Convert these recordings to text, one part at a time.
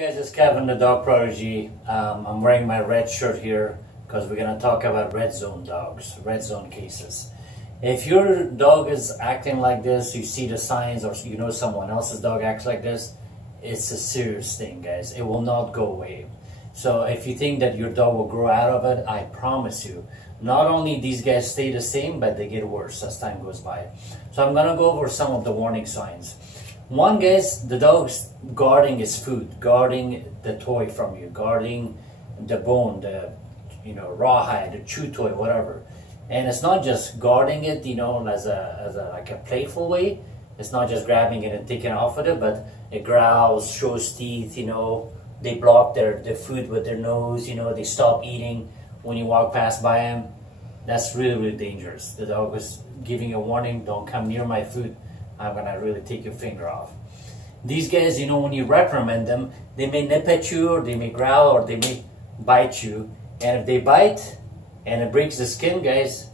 Guys, it's Kevin, the dog prodigy. I'm wearing my red shirt here because we're going to talk about red zone dogs, red zone cases. If your dog is acting like this, you see the signs, or you know someone else's dog acts like this, it's a serious thing, guys. It will not go away. So if you think that your dog will grow out of it, I promise you, not only these guys stay the same, but they get worse as time goes by. So I'm going to go over some of the warning signs. One, guys, the dog's guarding his food, guarding the toy from you, guarding the bone, the rawhide, the chew toy, whatever. And it's not just guarding it, as a like a playful way. It's not just grabbing it and taking off with it, but it growls, shows teeth. They block their food with their nose. They stop eating when you walk past by them. That's really, really dangerous. The dog is giving a warning: don't come near my food. I'm gonna really take your finger off. These guys, when you reprimand them, they may nip at you, or they may growl, or they may bite you. And if they bite and it breaks the skin, guys,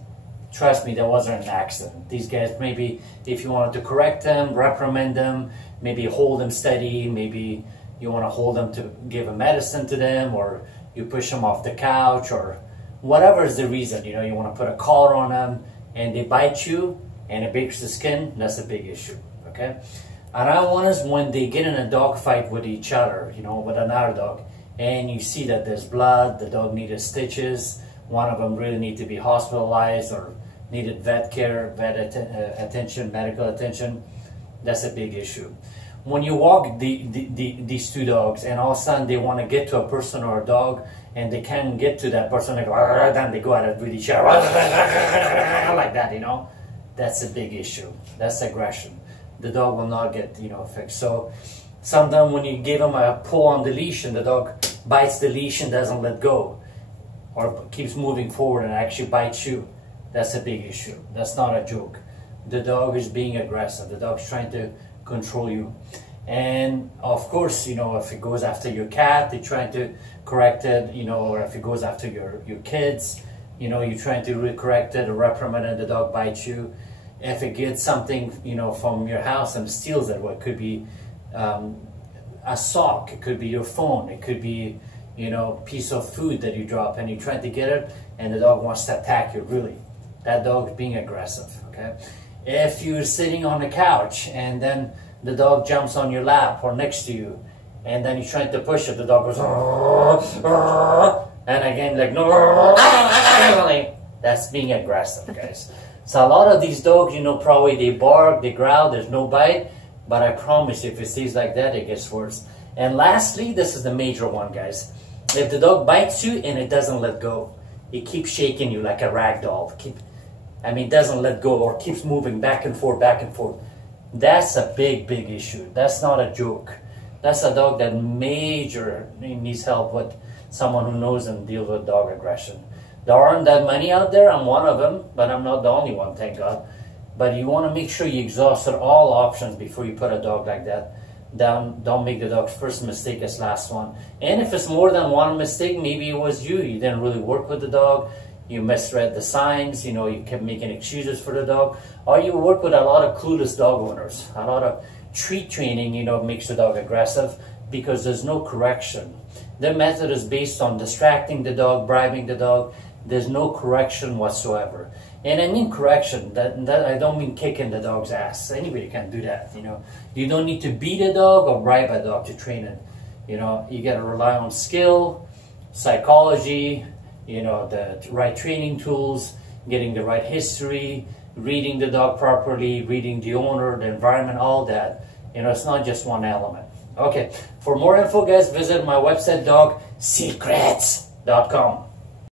trust me, that wasn't an accident. These guys, maybe if you wanted to correct them, reprimand them, maybe hold them steady, maybe you want to hold them to give a medicine to them, or you push them off the couch, or whatever is the reason. You want to put a collar on them and they bite you and it breaks the skin, that's a big issue, okay? Another one is when they get in a dog fight with each other, with another dog, and you see that there's blood, the dog needed stitches, one of them really need to be hospitalized or needed vet care, attention, medical attention. That's a big issue. When you walk these two dogs and all of a sudden they want to get to a person or a dog and they can't get to that person, they go, then they go at it with each other, like that, That's a big issue. That's aggression. The dog will not get, fixed. So sometimes when you give them a pull on the leash and the dog bites the leash and doesn't let go, or keeps moving forward and actually bites you, that's a big issue. That's not a joke. The dog is being aggressive. The dog's trying to control you. And of course, if it goes after your cat, they're trying to correct it, or if it goes after your kids, you're trying to correct it or reprimand it and the dog bites you. If it gets something, from your house and steals it, what could be a sock, it could be your phone, it could be, piece of food that you drop and you're trying to get it and the dog wants to attack you, really. That dog is being aggressive, okay? If you're sitting on the couch and then the dog jumps on your lap or next to you and then you're trying to push it, the dog goes, and again, like, no, that's being aggressive, guys. So a lot of these dogs, probably they bark, they growl, there's no bite, but I promise you, if it stays like that, it gets worse. And lastly, this is the major one, guys. If the dog bites you and it doesn't let go, it keeps shaking you like a rag doll. It doesn't let go or keeps moving back and forth, That's a big, big issue. That's not a joke. That's a dog that needs help with someone who knows and deals with dog aggression. There aren't that many out there. I'm one of them, but I'm not the only one, thank God. But you want to make sure you exhausted all options before you put a dog like that down. Don't make the dog's first mistake as last one. And if it's more than one mistake, maybe it was you. You didn't really work with the dog. You misread the signs. You kept making excuses for the dog. Or you work with a lot of clueless dog owners. A lot of treat training, makes the dog aggressive because there's no correction. Their method is based on distracting the dog, bribing the dog. There's no correction whatsoever. And I mean correction, that I don't mean kicking the dog's ass. Anybody can do that, You don't need to beat a dog or bribe a dog to train it. You got to rely on skill, psychology, the right training tools, getting the right history, reading the dog properly, reading the owner, the environment, all that. It's not just one element. Okay, for more info, guys, visit my website, dogsecrets.com.